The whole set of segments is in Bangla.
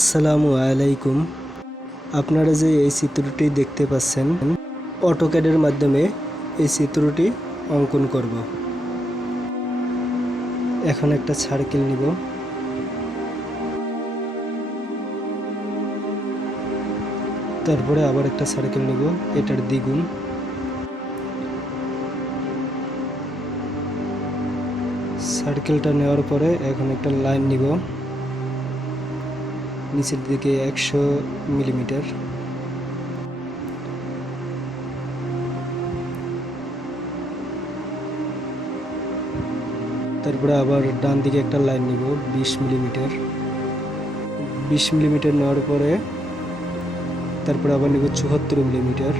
আসসালামু আলাইকুম। আপনারা যে এই চিত্রটি দেখতে পাচ্ছেন, অটোক্যাডের মাধ্যমে এই চিত্রটি অঙ্কন করব। এখন একটা সার্কেল নিব, তারপরে আবার একটা সার্কেল নিব, এটার দ্বিগুণ। সার্কেলটা নেওয়ার পরে এখন একটা লাইন নিব নিচের দিকে 100 মিলিমিটার। তারপরে আবার ডান দিকে একটা লাইন নিব 20 মিলিমিটার। 20 মিলিমিটার নেওয়ার পরে তারপরে আবার নিব 74 মিলিমিটার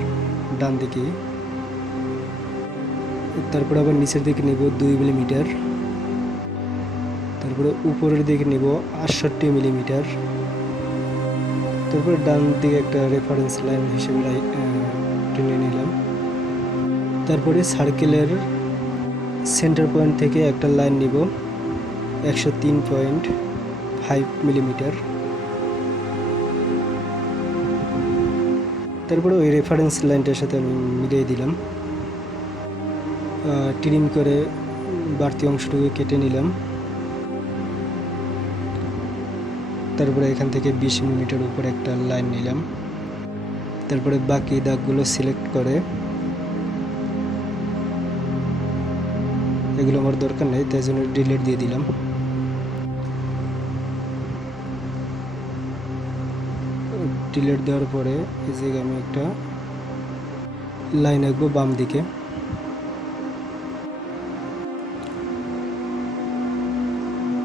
ডান দিকে। তারপরে আবার নিচের দিকে নিব 2 মিলিমিটার। তারপরে উপরের দিকে নিব 68 মিলিমিটার। তারপরে ডান দিকে একটা রেফারেন্স লাইন হিসেবে টেনে নিলাম। তারপরে সার্কেলের সেন্টার পয়েন্ট থেকে একটা লাইন নিব 103.5 মিলিমিটার। তারপরে ওই রেফারেন্স লাইনটার সাথে আমি মিলিয়ে দিলাম। ট্রিম করে বাড়তি অংশটুকু কেটে নিলাম। তারপরে এখান থেকে 20 মিলিমিটার উপরে একটা লাইন নিলাম। তারপরে বাকি দাগগুলো সিলেক্ট করে, এগুলো আমার দরকার নেই তাই জন্য ডিলিট দিয়ে দিলাম। ডিলিট দেওয়ার পরে এই জায়গায় আমি একটা লাইন আঁকবো বাম দিকে।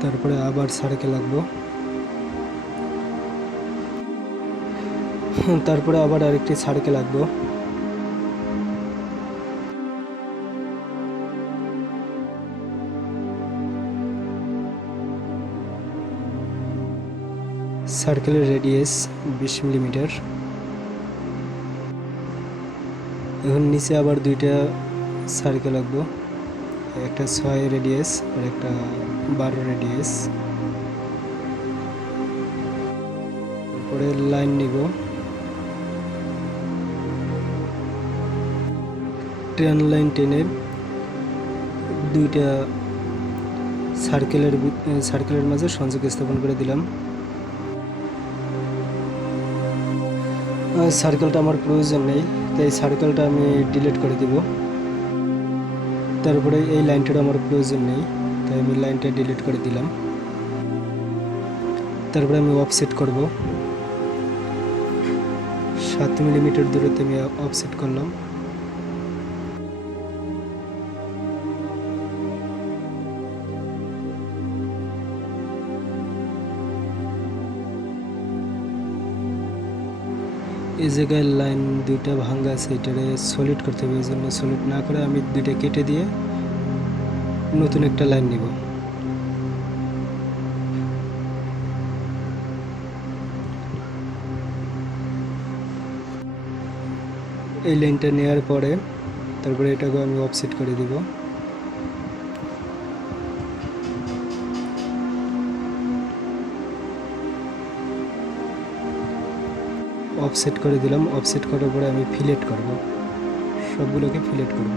তারপরে আবার সার্কেল আঁকবো। তারপরে আবার আরেকটি সার্কেল আঁকবো। সার্কেলের রেডিয়াস 20 মিলিমিটার। এখন নিচে আবার দুইটা সার্কেল আঁকবো, একটা 6 রেডিয়াস আর একটা 12 রেডিয়াস। তারপরে লাইন নিব, ট্রেন লাইন টেনে দুইটা সার্কেলের মাঝে সংযোগ স্থাপন করে দিলাম। সার্কেলটা আমার প্রয়োজন নেই তাই সার্কেলটা আমি ডিলিট করে দিব। তারপরে এই লাইনটার আমার প্রয়োজন নেই তাই আমি লাইনটা ডিলিট করে দিলাম। তারপরে আমি অফসেট করব, 7 মিলিমিটার দূরত্বে আমি অফসেট করলাম। এই জায়গায় লাইন দুইটা ভাঙ্গা আছে, এটারে সলিড করতে হবে। এই জন্য সলিড না করে আমি দুইটা কেটে দিয়ে নতুন একটা লাইন নিব। এই লাইনটা নেওয়ার পরে তারপরে এটাকে আমি অফসেট করে দিব। অফসেট করে দিলাম। অফসেট করার পরে আমি ফিলেট করব, সবগুলোকে ফিলেট করব।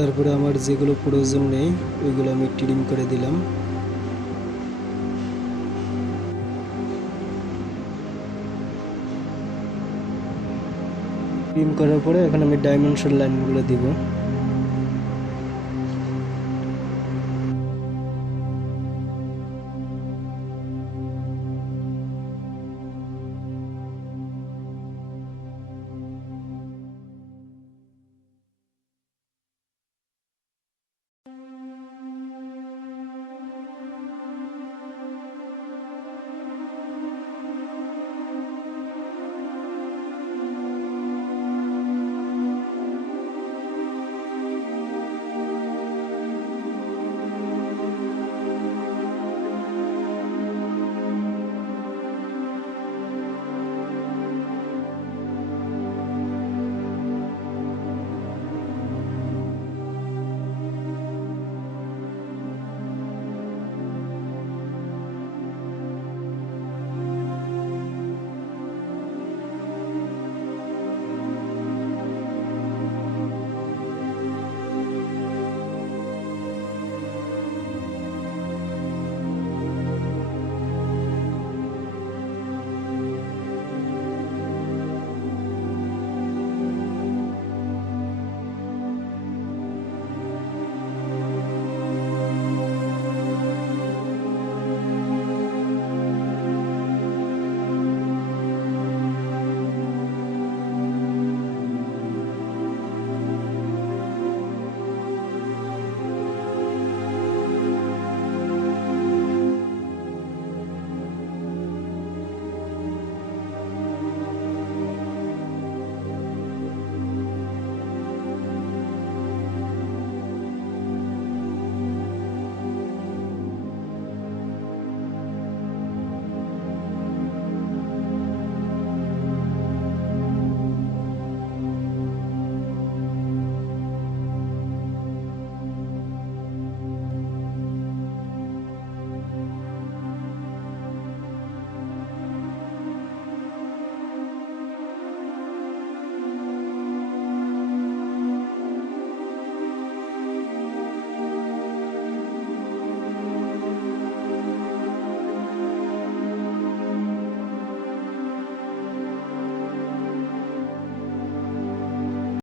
তারপরে আমার যেগুলো প্রয়োজন নেই ওইগুলো আমি ট্রিম করে দিলাম। পিন করার পরে এখন আমি ডাইমেনশন লাইনগুলো দিব।